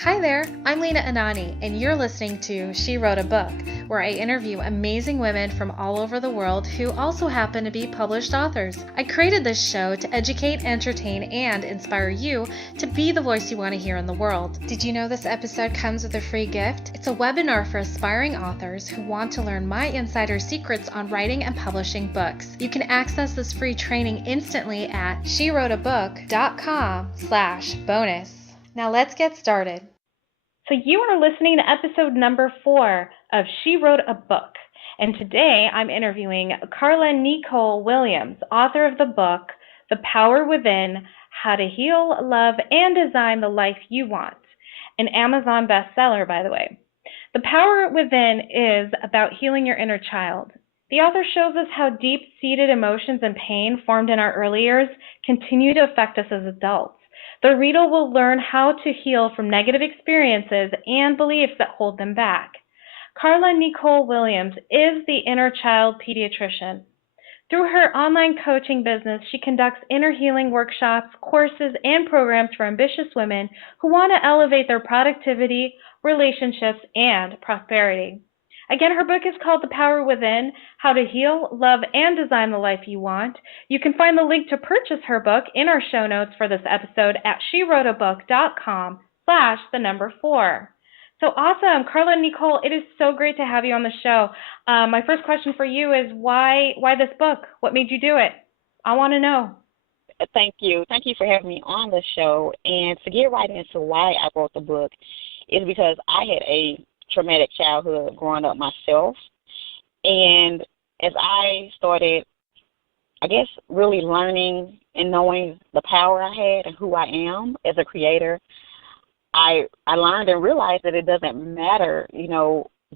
Hi there, I'm Lena Anani, and you're listening to She Wrote a Book, where I interview amazing women from all over the world who also happen to be published authors. I created this show to educate, entertain, and inspire you to be the voice you want to hear in the world. Did you know this episode comes with a free gift? It's a webinar for aspiring authors who want to learn my insider secrets on writing and publishing books. You can access this free training instantly at SheWroteABook.com/bonus. Now let's get started. So you are listening to episode number 4 of She Wrote a Book. And today I'm interviewing Carla Necole Williams, author of the book, The Power Within, How to Heal, Love, and Design the Life You Want. An Amazon bestseller, by the way. The Power Within is about healing your inner child. The author shows us how deep-seated emotions and pain formed in our early years continue to affect us as adults. The reader will learn how to heal from negative experiences and beliefs that hold them back. Carla Necole Williams is the inner child pediatrician. Through her online coaching business, she conducts inner healing workshops, courses, and programs for ambitious women who want to elevate their productivity, relationships, and prosperity. Again, her book is called The Power Within, How to Heal, Love, and Design the Life You Want. You can find the link to purchase her book in our show notes for this episode at SheWroteABook.com/4. So awesome. Carla Necole, it is so great to have you on the show. My first question for you is why this book? What made you do it? I want to know. Thank you. Thank you for having me on the show. And to get right into why I wrote the book is because I had a traumatic childhood growing up myself. And as I started, I guess, really learning and knowing the power I had and who I am as a creator, I learned and realized that it doesn't matter,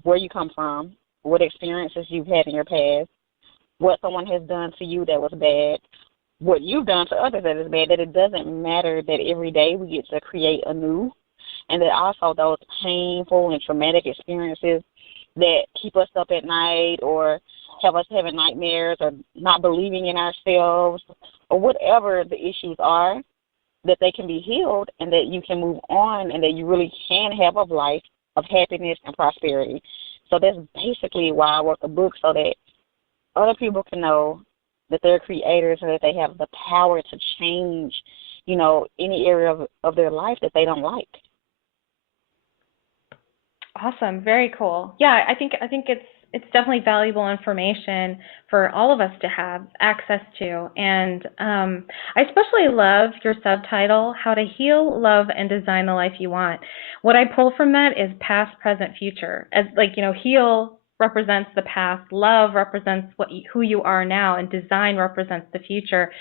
where you come from, what experiences you've had in your past, what someone has done to you that was bad, what you've done to others that is bad, that it doesn't matter that every day we get to create anew, and that also those painful and traumatic experiences that keep us up at night or have us having nightmares or not believing in ourselves or whatever the issues are, that they can be healed and that you can move on and that you really can have a life of happiness and prosperity. So that's basically why I wrote the book, so that other people can know that they're creators and that they have the power to change, any area of their life that they don't like. Awesome. Very cool. Yeah, I think it's definitely valuable information for all of us to have access to. And I especially love your subtitle, How to Heal, Love, and Design the Life You Want. What I pull from that is past, present, future. As heal represents the past, love represents who you are now, and design represents the future.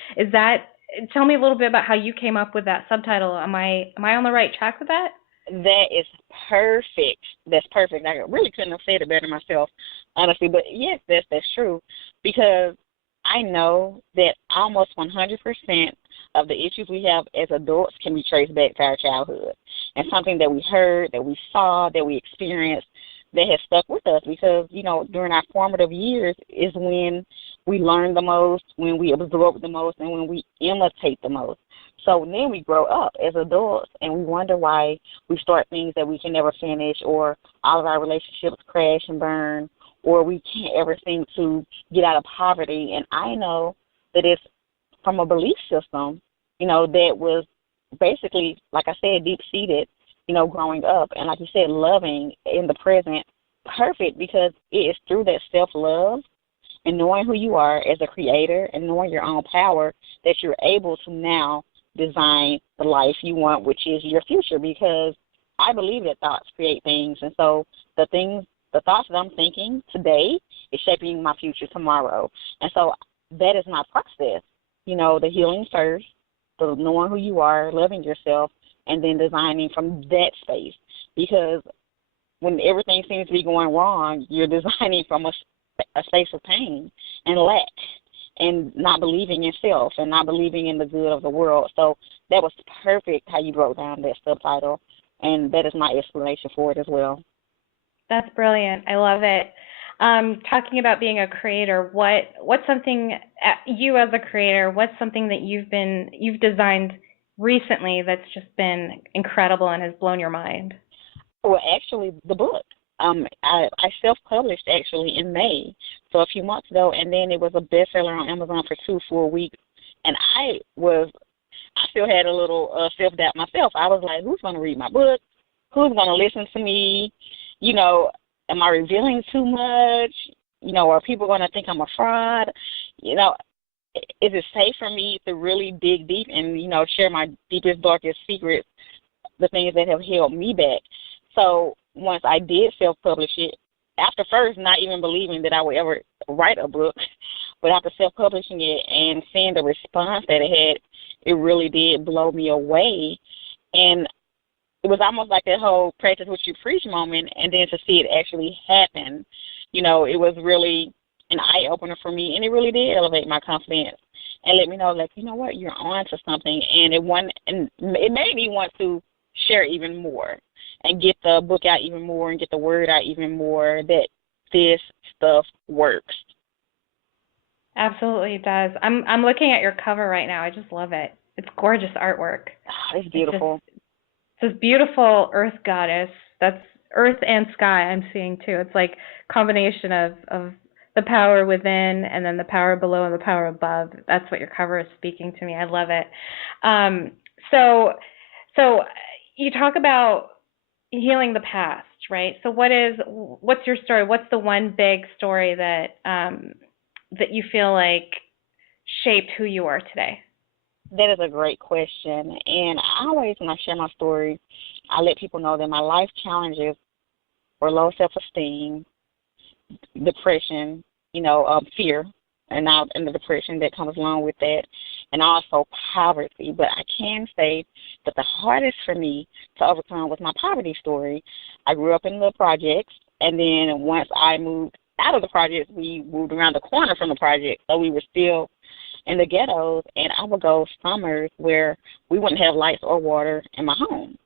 Tell me a little bit about how you came up with that subtitle. Am I on the right track with that? That is perfect. That's perfect. I really couldn't have said it better myself, honestly. But yes, that's true, because I know that almost 100% of the issues we have as adults can be traced back to our childhood, and something that we heard, that we saw, that we experienced, that has stuck with us, because, during our formative years is when we learn the most, when we absorb the most, and when we imitate the most. So then we grow up as adults and we wonder why we start things that we can never finish, or all of our relationships crash and burn, or we can't ever seem to get out of poverty. And I know that it's from a belief system, that was basically, like I said, deep-seated, growing up. And like you said, loving in the present, perfect, because it is through that self-love and knowing who you are as a creator and knowing your own power that you're able to now design the life you want, which is your future, because I believe that thoughts create things. And so the thoughts that I'm thinking today is shaping my future tomorrow. And so that is my process, the healing first, the knowing who you are, loving yourself, and then designing from that space. Because when everything seems to be going wrong, you're designing from a space of pain and lack, and not believing in self and not believing in the good of the world. So that was perfect how you wrote down that subtitle, and that is my explanation for it as well. That's brilliant. I love it. Talking about being a creator, what's something, you as a creator, what's something that you've designed recently that's just been incredible and has blown your mind? Well, actually, the book. I self-published actually in May, so a few months ago, and then it was a bestseller on Amazon for 2 full weeks. And I still had a little self-doubt myself. I was like, who's going to read my book? Who's going to listen to me? You know, am I revealing too much? You know, are people going to think I'm a fraud? You know, is it safe for me to really dig deep and, you know, share my deepest, darkest secrets, the things that have held me back? So once I did self-publish it, after first not even believing that I would ever write a book, but after self-publishing it and seeing the response that it had, it really did blow me away. And it was almost like that whole practice what you preach moment, and then to see it actually happen, you know, it was really an eye-opener for me, and it really did elevate my confidence and let me know, like, you know what, you're on to something. And it made me want to share even more and get the book out even more and get the word out even more that this stuff works. Absolutely, it does. I'm looking at your cover right now. I just love it. It's gorgeous artwork. Oh, it's beautiful. It's this beautiful earth goddess. That's earth and sky I'm seeing too. It's like combination of the power within and then the power below and the power above. That's what your cover is speaking to me. I love it. So you talk about healing the past, right? So what's your story? What's the one big story that that you feel like shaped who you are today? That is a great question. And I always, when I share my story, I let people know that my life challenges were low self-esteem, depression, you know, fear, and the depression that comes along with that, and also poverty. But I can say that the hardest for me to overcome was my poverty story. I grew up in the projects, and then once I moved out of the projects, we moved around the corner from the project, so we were still in the ghettos, and I would go summers where we wouldn't have lights or water in my home.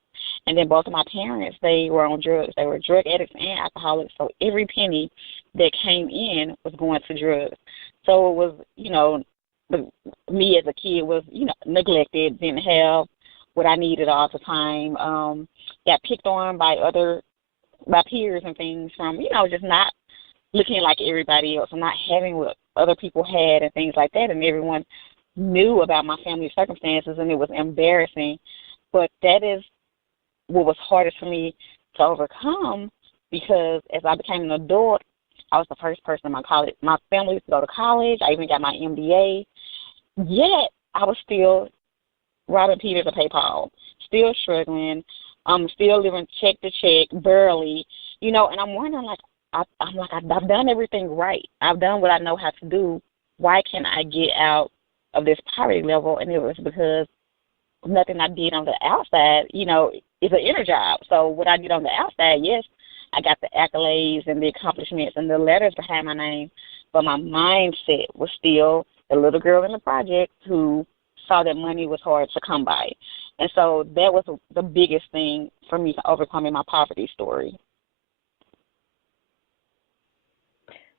And then both of my parents, they were on drugs. They were drug addicts and alcoholics, so every penny that came in was going to drugs. So it was, you know, me as a kid was, you know, neglected, didn't have what I needed all the time, got picked on by peers and things from, you know, just not looking like everybody else and not having what other people had and things like that. And everyone knew about my family circumstances, and it was embarrassing. But that is what was hardest for me to overcome, because as I became an adult, I was the first person in my family to go to college. I even got my MBA. Yet I was still robbing Peter to pay Paul, still struggling, still living check to check, barely, you know. And I'm wondering, like, I've done everything right. I've done what I know how to do. Why can't I get out of this poverty level? And it was because nothing I did on the outside, you know, is an inner job. So what I did on the outside, yes, I got the accolades and the accomplishments and the letters behind my name, but my mindset was still the little girl in the project who saw that money was hard to come by. And so that was the biggest thing for me to overcoming my poverty story.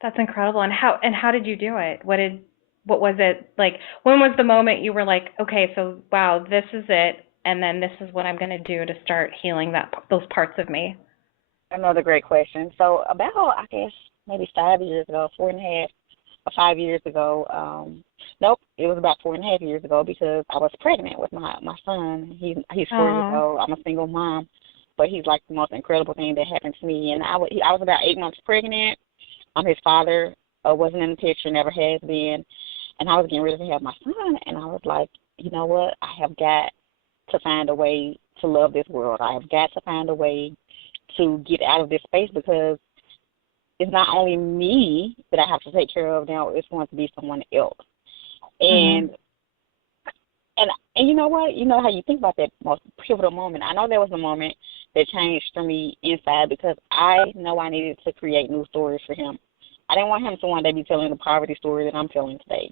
That's incredible. And how did you do it? What was it like? When was the moment you were like, okay, so wow, this is it, and then this is what I'm going to do to start healing those parts of me? Another great question. So about, I guess, maybe 5 years ago, 4.5 or 5 years ago. Nope, it was about 4.5 years ago, because I was pregnant with my son. He's 4 years old. I'm a single mom, but he's like the most incredible thing that happened to me. And I was about 8 months pregnant. His father wasn't in the picture, never has been, and I was getting ready to have my son, and I was like, you know what, I have got to find a way to love this world. I have got to find a way to get out of this space, because it's not only me that I have to take care of now, it's going to be someone else. And and you know what? You know how you think about that most pivotal moment. I know there was a moment that changed for me inside, because I know I needed to create new stories for him. I didn't want him to one day be telling the poverty story that I'm telling today.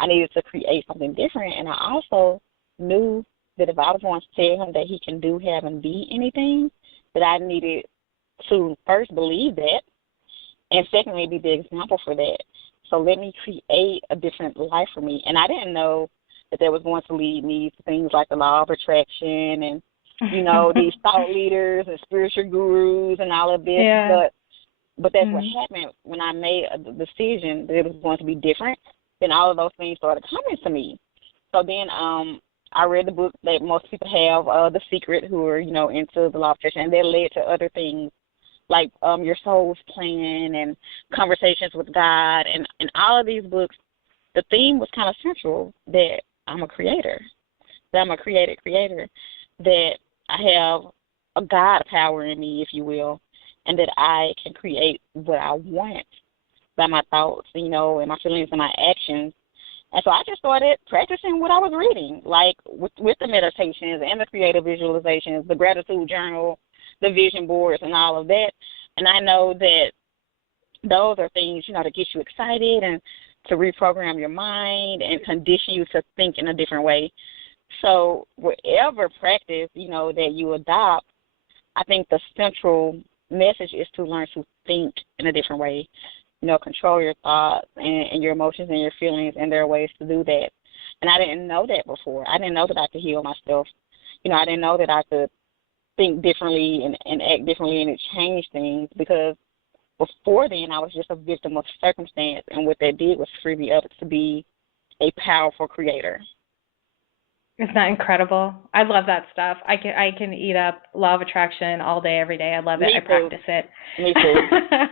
I needed to create something different, and I also knew that if I was going to tell him that he can do, have, and be anything, that I needed to first believe that, and secondly, be the example for that. So let me create a different life for me. And I didn't know that was going to lead me to things like the law of attraction and, these thought leaders and spiritual gurus and all of this. Yeah. But that's what happened when I made the decision that it was going to be different. Then all of those things started coming to me. So then I read the book that most people have, The Secret, who are, into the law of attraction, and that led to other things like Your Soul's Plan and Conversations with God. And in all of these books, the theme was kind of central that I'm a creator, that I'm a creator, that I have a God power in me, if you will, and that I can create what I want by my thoughts, and my feelings and my actions. And so I just started practicing what I was reading, like with the meditations and the creative visualizations, the gratitude journal, the vision boards, and all of that. And I know that those are things, to get you excited and to reprogram your mind and condition you to think in a different way. So whatever practice, that you adopt, I think the central message is to learn to think in a different way. Control your thoughts and your emotions and your feelings, and there are ways to do that. And I didn't know that before. I didn't know that I could heal myself. I didn't know that I could think differently and act differently, and it changed things, because before then I was just a victim of circumstance, and what that did was free me up to be a powerful creator. Isn't that incredible? I love that stuff. I can eat up law of attraction all day, every day. I love it. Me I too. practice it. Me too.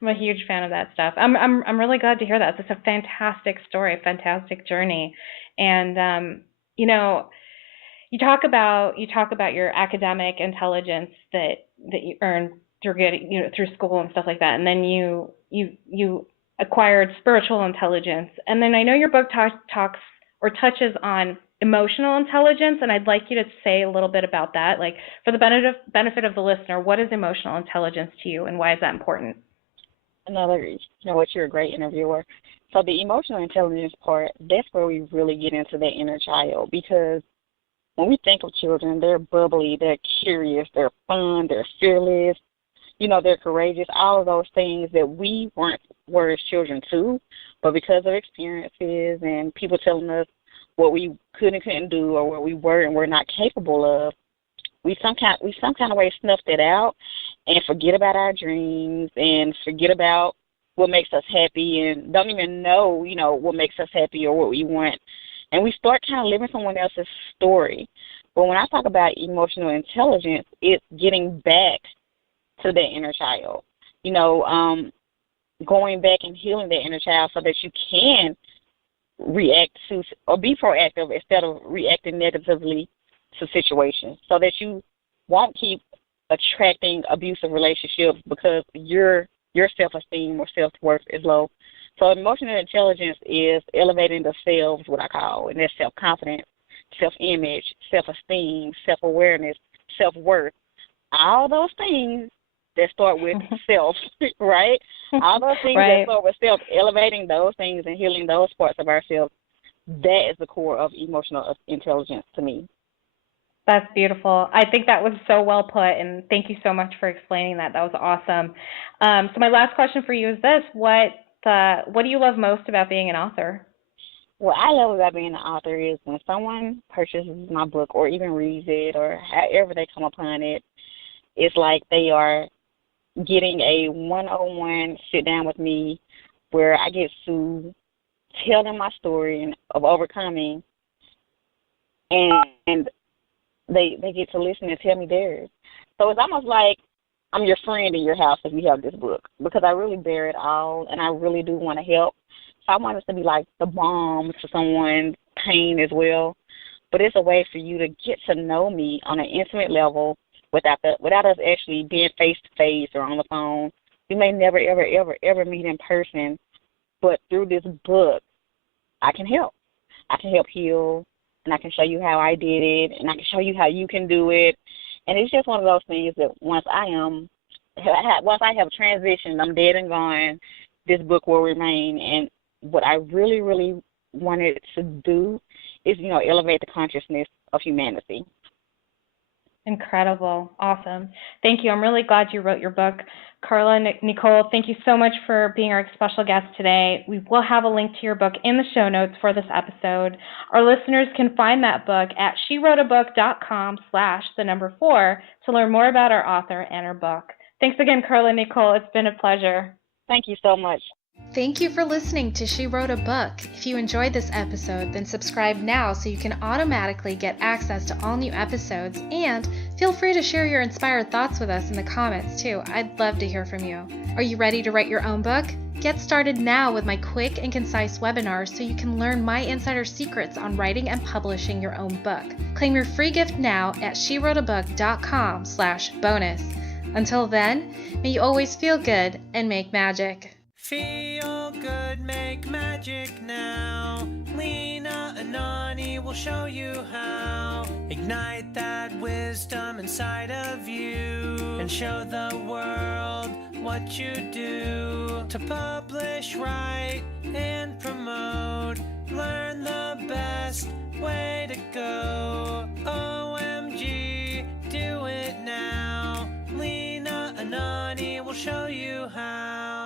I'm a huge fan of that stuff. I'm really glad to hear that. It's a fantastic story, a fantastic journey. And you talk about your academic intelligence that you earned through through school and stuff like that. And then you acquired spiritual intelligence. And then I know your book talks or touches on emotional intelligence, and I'd like you to say a little bit about that. Like, for the benefit of the listener, what is emotional intelligence to you, and why is that important? You're a great interviewer. So the emotional intelligence part, that's where we really get into that inner child, because when we think of children, they're bubbly, they're curious, they're fun, they're fearless, they're courageous, all of those things that we were as children too, but because of experiences and people telling us what we could and couldn't do, or what we were and were not capable of, we some kind of way snuff that out and forget about our dreams and forget about what makes us happy, and don't even know, what makes us happy or what we want. And we start kind of living someone else's story. But when I talk about emotional intelligence, it's getting back to that inner child, going back and healing that inner child so that you can react to or be proactive instead of reacting negatively to situations, so that you won't keep attracting abusive relationships because your self-esteem or self-worth is low. So emotional intelligence is elevating the selves, what I call, and that's self-confidence, self-image, self-esteem, self-awareness, self-worth, all those things that start with self, right? All those things right. that start with self, elevating those things and healing those parts of ourselves, that is the core of emotional intelligence to me. That's beautiful. I think that was so well put, and thank you so much for explaining that. That was awesome. So my last question for you is this: what do you love most about being an author? What I love about being an author is when someone purchases my book or even reads it or however they come upon it, it's like they are getting a one-on-one sit-down with me where I get to tell them my story of overcoming, and they get to listen and tell me theirs. So it's almost like I'm your friend in your house if you have this book, because I really bear it all, and I really do want to help. So I want us to be like the balm to someone's pain as well. But it's a way for you to get to know me on an intimate level without us actually being face-to-face or on the phone. We may never, ever, ever, ever meet in person, but through this book, I can help. I can help heal, and I can show you how I did it, and I can show you how you can do it. And it's just one of those things that once I have transitioned, I'm dead and gone, this book will remain. And what I really, really wanted to do is, elevate the consciousness of humanity. Incredible. Awesome. Thank you. I'm really glad you wrote your book. Carla Necole, thank you so much for being our special guest today. We will have a link to your book in the show notes for this episode. Our listeners can find that book at SheWroteABook.com/4 to learn more about our author and her book. Thanks again, Carla Necole. It's been a pleasure. Thank you so much. Thank you for listening to She Wrote a Book. If you enjoyed this episode, then subscribe now so you can automatically get access to all new episodes, and feel free to share your inspired thoughts with us in the comments too. I'd love to hear from you. Are you ready to write your own book? Get started now with my quick and concise webinars so you can learn my insider secrets on writing and publishing your own book. Claim your free gift now at SheWroteABook.com/bonus. Until then, may you always feel good and make magic. Feel good, make magic now. Lena and Anani will show you how. Ignite that wisdom inside of you and show the world what you do. To publish, write, and promote. Learn the best way to go. OMG, do it now. Lena and Anani will show you how.